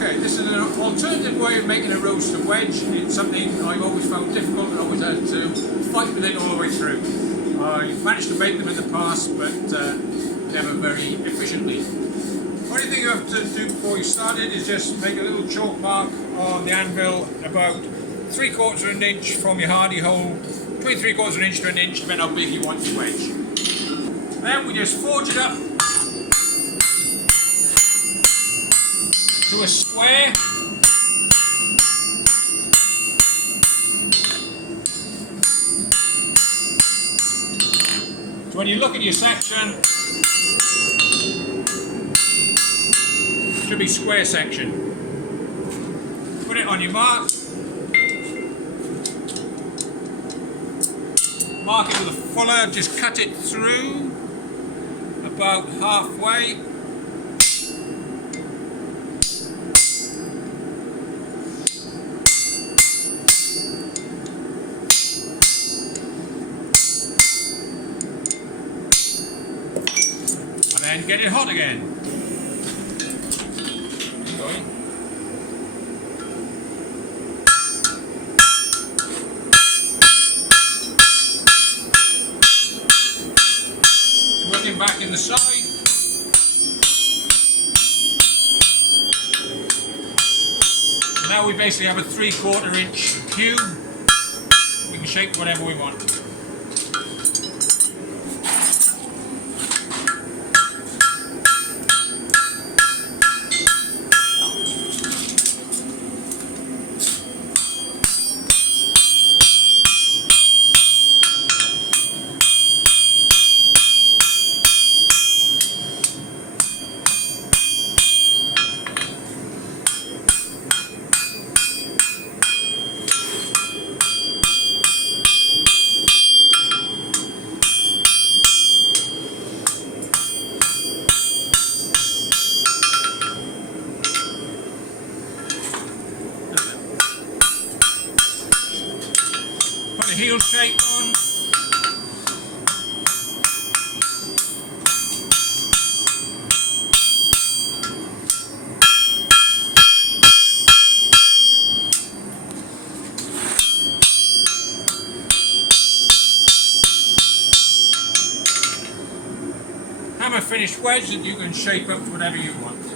Okay, this is an alternative way of making a roadster wedge. It's something I've always found difficult and always had to fight with it all the way through. I've managed to make them in the past, but never very efficiently. Only thing you have to do before you start it is just make a little chalk mark on the anvil about 3/4 of an inch from your hardy hole, between 3/4 of an inch to an inch, depending how big you want your wedge. Then we just forge it up to a square. So when you look at your section, it should be square section. Put it on your mark. Mark it with a fuller, just cut it through about halfway. And then get it hot again. Working back in the side. Now we basically have a 3/4 inch cube. We can shape whatever we want. Heel shape on. Have a finished wedge that you can shape up to whatever you want.